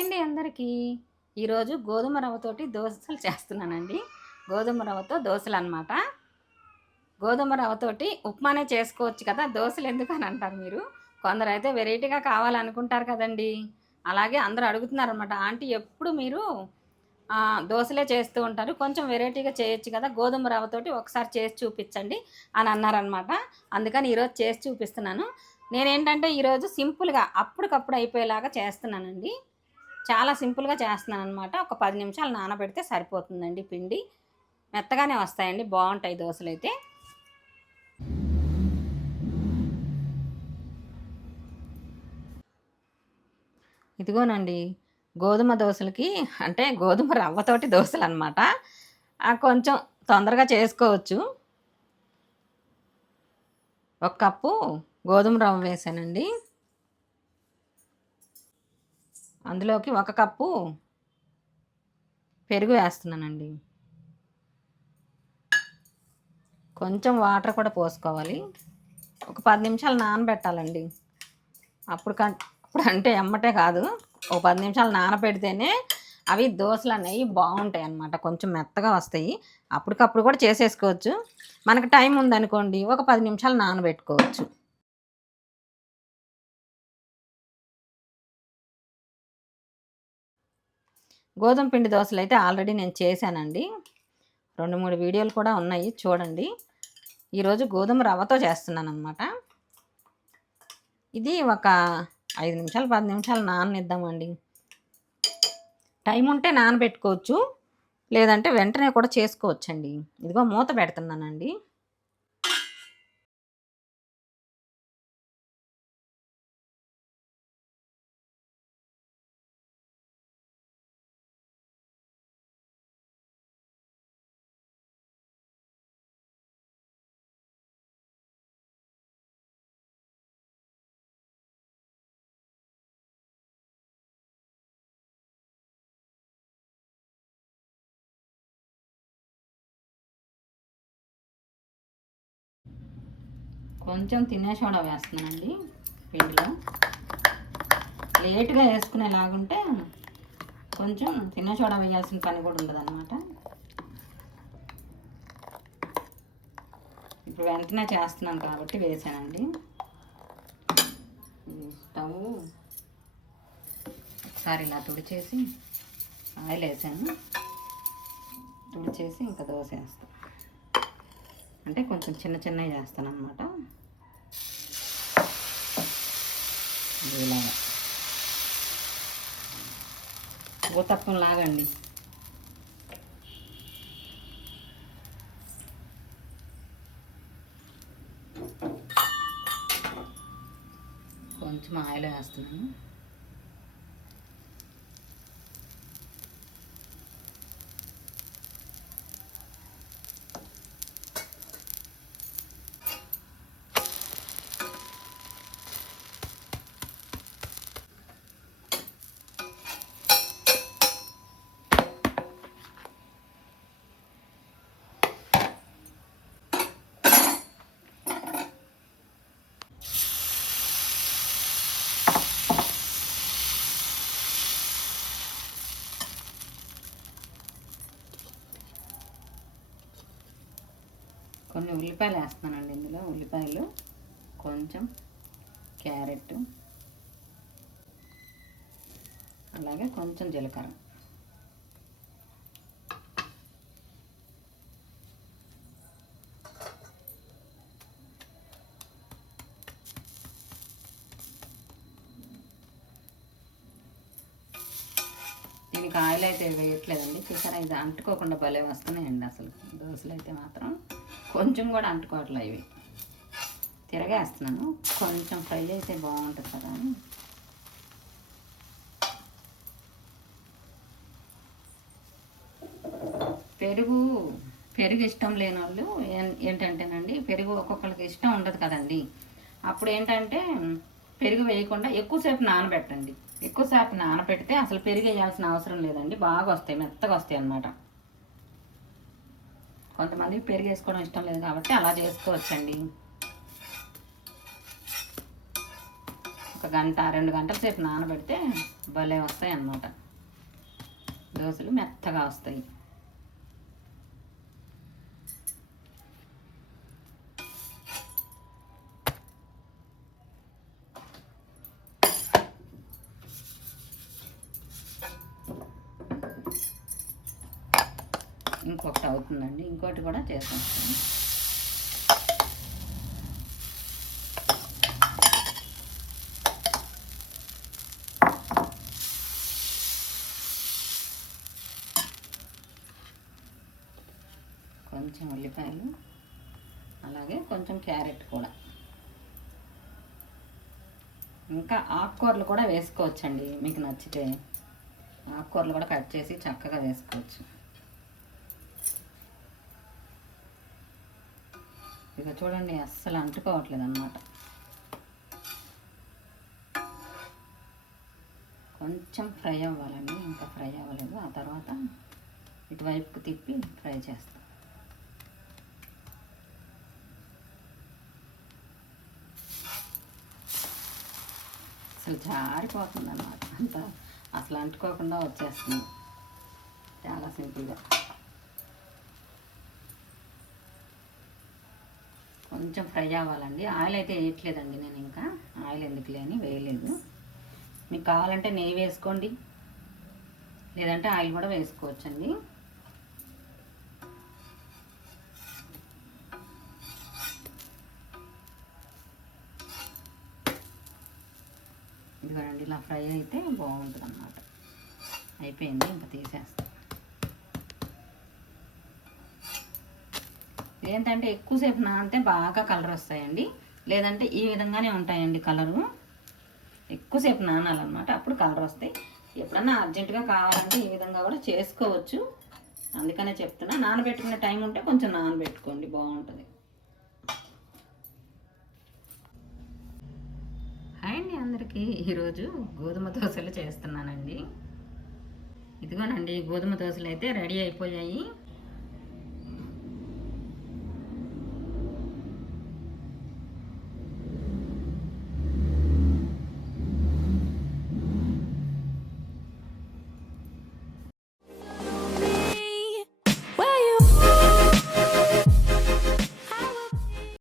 Hi అండి అందరికీ. ఈరోజు గోధుమ రవ్వతోటి దోశలు చేస్తున్నానండి. గోధుమ రవ్వతో దోశలు అనమాట గోధుమ రవ్వతోటి ఉప్మానే చేసుకోవచ్చు కదా దోశలు ఎందుకు అని అంటారు మీరు? కొందరు అయితే వెరైటీగా కావాలనుకుంటారు కదండి. అలాగే అందరూ అడుగుతున్నారు అనమాట ఆంటీ ఎప్పుడు మీరు దోశలే చేస్తూ ఉంటారు? కొంచెం వెరైటీగా చేయొచ్చు కదా గోధుమ రవ్వతోటి ఒకసారి చేసి చూపించండి అని అన్నారనమాట అందుకని ఈరోజు చేసి చూపిస్తున్నాను. నేనేంటంటే ఈరోజు సింపుల్గా అప్పటికప్పుడు అయిపోయేలాగా చేస్తున్నానండి. చాలా సింపుల్గా చేస్తున్నాను అనమాట ఒక పది నిమిషాలు నానబెడితే సరిపోతుందండి పిండి. మెత్తగానే వస్తాయండి. బాగుంటాయి దోశలు అయితే ఇదిగోనండి. గోధుమ దోశలకి అంటే గోధుమ రవ్వతోటి దోశలు అనమాట కొంచెం తొందరగా చేసుకోవచ్చు. ఒక కప్పు గోధుమ రవ్వ వేసానండి. అందులోకి ఒక కప్పు పెరుగు వేస్తున్నానండి. కొంచెం వాటర్ కూడా పోసుకోవాలి. ఒక పది నిమిషాలు నానబెట్టాలండి. అప్పుడు కం అప్పుడు అంటే ఎమ్మటే కాదు. ఒక పది నిమిషాలు నానబెడితేనే అవి దోశలు అనేవి బాగుంటాయి అన్నమాట. కొంచెం మెత్తగా వస్తాయి. అప్పటికప్పుడు కూడా చేసేసుకోవచ్చు. మనకు టైం ఉందనుకోండి ఒక పది నిమిషాలు నానబెట్టుకోవచ్చు. గోధుమ పిండి దోశలు అయితే ఆల్రెడీ నేను చేశానండి. రెండు మూడు వీడియోలు కూడా ఉన్నాయి చూడండి. ఈరోజు గోధుమ రవ్వతో చేస్తున్నాను అనమాట ఇది ఒక ఐదు నిమిషాలు పది నిమిషాలు నాననిద్దామండి. టైం ఉంటే నానబెట్టుకోవచ్చు లేదంటే వెంటనే కూడా చేసుకోవచ్చండి. ఇదిగో మూత పెడుతున్నానండి. కొంచెం తినే సోడా వేస్తున్నానండి పిండిలో. లేట్గా వేసుకునేలాగుంటే కొంచెం తినే సోడా వేయాల్సిన పని కూడా ఉండదన్నమాట. ఇప్పుడు వెంటనే చేస్తున్నాను కాబట్టి వేసానండి. స్టవ్ ఒకసారి ఇలా తుడిచేసి ఆయిల్ వేసాను. తుడిచేసి ఇంకా దోశ వేస్తాను. అంటే కొంచెం చిన్న చిన్నవి చేస్తాను అనమాట ఇలా ఊతప్పం లాగండి. కొంచెం ఆయిల్ వేస్తున్నాను. కొన్ని ఉల్లిపాయలు వేస్తానండి ఇందులో. ఉల్లిపాయలు కొంచెం క్యారెట్ అలాగే కొంచెం జీలకర్ర. దీనికి ఆయిల్ అయితే వేయట్లేదండి. చూసారా? ఇది అంటుకోకుండా భలే వస్తున్నాయండి అసలు. దోశలు అయితే మాత్రం. కొంచెం కూడా అంటుకోవట్లే ఇవి. తిరగేస్తున్నాను. కొంచెం ఫ్రై అయితే బాగుంటుంది కదా అని. పెరుగు పెరుగు ఇష్టం లేని వాళ్ళు ఏం- ఏంటంటేనండి పెరుగు ఒక్కొక్కరికి ఇష్టం ఉండదు కదండి. అప్పుడు ఏంటంటే పెరుగు వేయకుండా ఎక్కువసేపు నానబెట్టండి. ఎక్కువసేపు నానబెడితే అసలు పెరుగు వేయాల్సిన అవసరం లేదండి. బాగా వస్తాయి మెత్తగా వస్తాయి అన్నమాట. కొంతమందికి పెరుగు వేసుకోవడం ఇష్టం లేదు కాబట్టి అలా చేసుకోవచ్చండి. ఒక గంట రెండు గంటల సేపు నానబెడితే భలే వస్తాయి అన్నమాట దోశలు మెత్తగా వస్తాయి. ఇంకొకటి అవుతుందండి. ఇంకోటి కూడా చేస్తాను కొంచెం ఉల్లిపాయలు అలాగే కొంచెం క్యారెట్ కూడా. ఇంకా ఆకుకూరలు కూడా వేసుకోవచ్చండి. మీకు నచ్చితే ఆకుకూరలు కూడా కట్ చేసి చక్కగా వేసుకోవచ్చు. ఇక చూడండి అస్సలు అంటుకోవట్లేదు అనమాట కొంచెం ఫ్రై అవ్వాలండి ఇంకా ఫ్రై అవ్వలేదు. ఆ తర్వాత ఇటువైపుకు తిప్పి ఫ్రై చేస్తాం. అసలు జారిపోతుంది అన్నమాట అంత అసలు అంటుకోకుండా వచ్చేస్తుంది. చాలా సింపుల్గా. కొంచెం ఫ్రై అవ్వాలండి. ఆయిల్ అయితే వేయట్లేదండి నేను ఇంకా. ఆయిల్ ఎందుకు లేని వేయలేదు. మీకు కావాలంటే నెయ్యి వేసుకోండి. లేదంటే ఆయిల్ కూడా వేసుకోవచ్చండి. ఇదిగోండి ఇలా ఫ్రై అయితే బాగుంటుంది అన్నమాట అయిపోయింది ఇంకా తీసేస్తాను. ఏంటంటే ఎక్కువసేపు నానితే బాగా కలర్ వస్తాయండి. లేదంటే ఈ విధంగానే ఉంటాయండి కలరు ఎక్కువసేపు నానాలన్నమాట అప్పుడు కలర్ వస్తాయి. ఎప్పుడన్నా అర్జెంటుగా కావాలంటే ఈ విధంగా కూడా చేసుకోవచ్చు. అందుకనే చెప్తున్నా నానబెట్టుకునే టైం ఉంటే కొంచెం నానబెట్టుకోండి బాగుంటుంది. హాయ్ అండి అందరికీ. ఈరోజు గోధుమ దోశలు చేస్తున్నానండి. ఇదిగోనండి గోధుమ దోశలు అయితే రెడీ అయిపోయాయి.